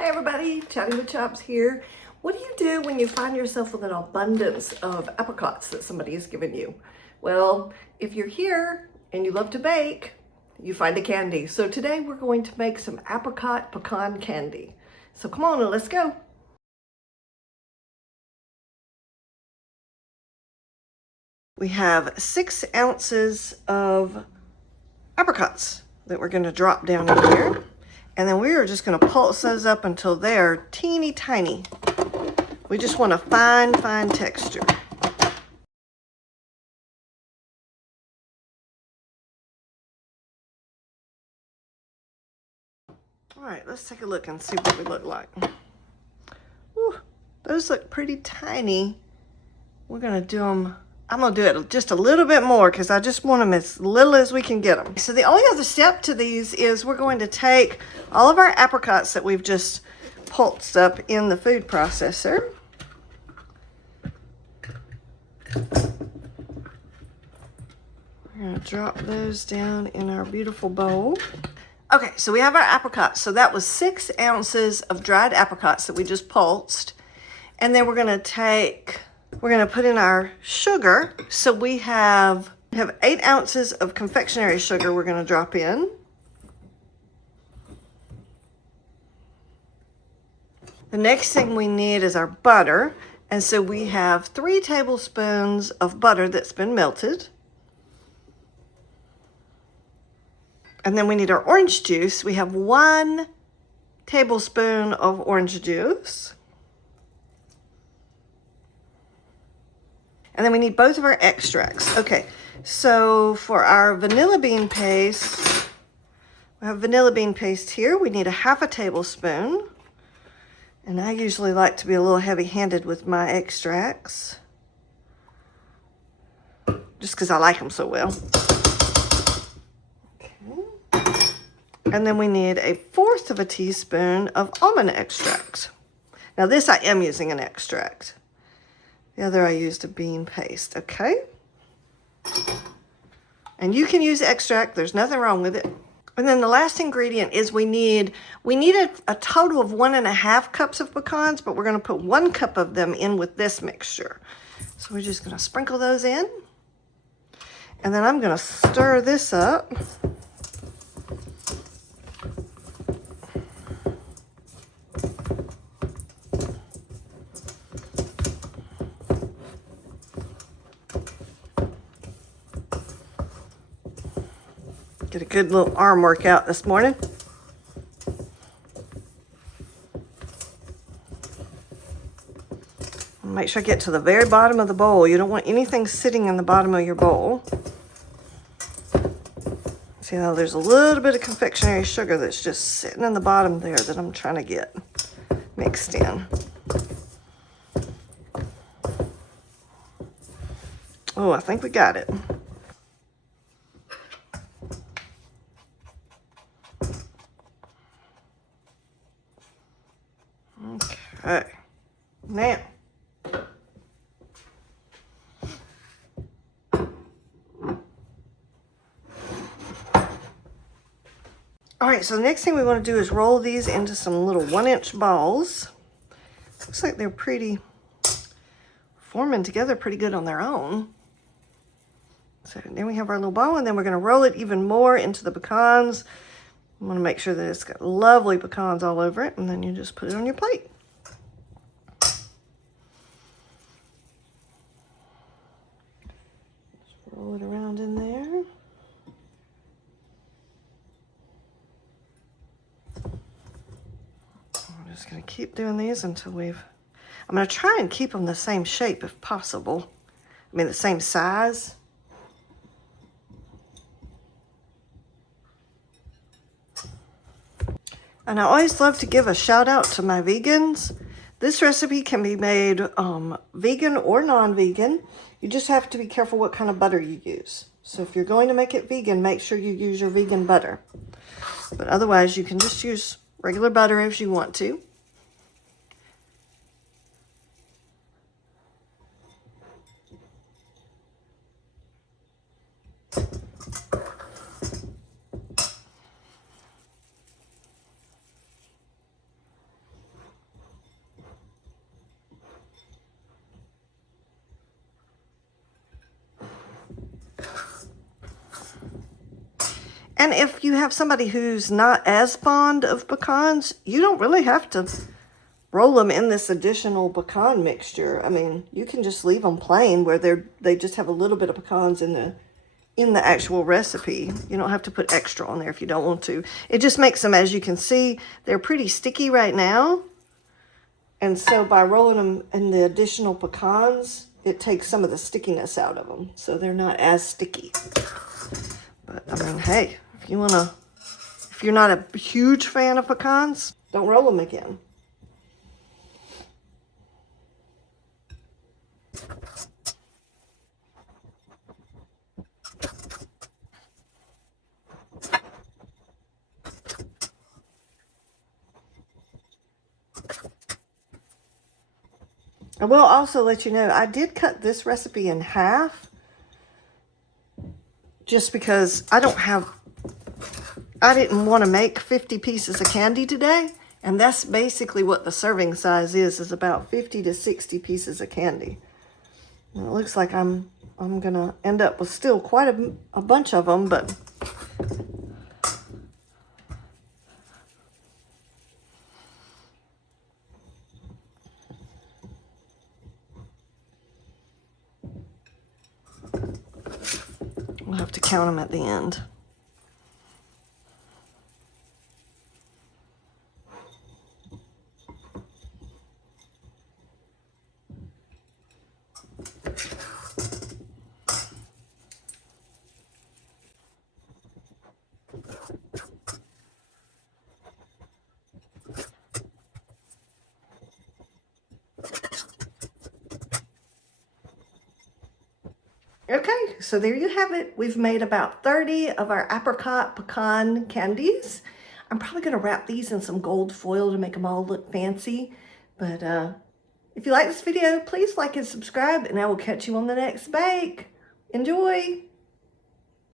Hey everybody, Chatting with Chops here. What do you do when you find yourself with an abundance of apricots that somebody has given you? Well, if you're here and you love to bake, you find a candy. So today we're going to make some apricot pecan candy. So come on and let's go. We have 6 ounces of apricots that we're going to drop down in here. And then we are just going to pulse those up until they're teeny tiny. We just want a fine, fine texture. All right, let's take a look and see what we look like. Ooh, those look pretty tiny. We're going to do them. I'm going to do it just a little bit more because I just want them as little as we can get them. So the only other step to these is we're going to take all of our apricots that we've just pulsed up in the food processor. We're going to drop those down in our beautiful bowl. Okay, so we have our apricots. So that was 6 ounces of dried apricots that we just pulsed. And then we're going to put in our sugar. So we have 8 ounces of confectionery sugar we're going to drop in. The next thing we need is our butter. And so we have 3 tablespoons of butter that's been melted. And then we need our orange juice. We have 1 tablespoon of orange juice. And then we need both of our extracts. Okay, so for our vanilla bean paste, we have vanilla bean paste here. We need a 1/2 tablespoon. And I usually like to be a little heavy-handed with my extracts, just because I like them so well. Okay. And then we need 1/4 teaspoon of almond extract. Now this I am using an extract. The other I used a bean paste, okay? And you can use extract, there's nothing wrong with it. And then the last ingredient is we need a total of 1.5 cups of pecans, but we're gonna put 1 cup of them in with this mixture. So we're just gonna sprinkle those in. And then I'm gonna stir this up. Get a good little arm workout this morning. Make sure I get to the very bottom of the bowl. You don't want anything sitting in the bottom of your bowl. See how there's a little bit of confectionery sugar that's just sitting in the bottom there that I'm trying to get mixed in. Oh, I think we got it. Okay, now, all right, so the next thing we want to do is roll these into some little 1-inch balls. Looks like they're forming together pretty good on their own. So then we have our little ball, and then we're going to roll it even more into the pecans. You want to make sure that it's got lovely pecans all over it, and then you just put it on your plate. Roll it around in there. I'm just going to keep doing these until I'm going to try and keep them the same shape if possible. I mean, the same size. And I always love to give a shout out to my vegans. This recipe can be made vegan or non-vegan. You just have to be careful what kind of butter you use. So if you're going to make it vegan, make sure you use your vegan butter. But otherwise, you can just use regular butter if you want to. And if you have somebody who's not as fond of pecans, you don't really have to roll them in this additional pecan mixture. I mean, you can just leave them plain where they just have a little bit of pecans in the actual recipe. You don't have to put extra on there if you don't want to. It just makes them, as you can see, they're pretty sticky right now. And so by rolling them in the additional pecans, it takes some of the stickiness out of them. So they're not as sticky. But I mean, hey, if you're not a huge fan of pecans, don't roll them again. I will also let you know, I did cut this recipe in half just because I didn't want to make 50 pieces of candy today. And that's basically what the serving size is about 50 to 60 pieces of candy. And it looks like I'm going to end up with still quite a bunch of them, but we'll have to count them at the end. Okay, so there you have it. We've made about 30 of our apricot pecan candies. I'm probably going to wrap these in some gold foil to make them all look fancy. But if you like this video, please like and subscribe, and I will catch you on the next bake. Enjoy!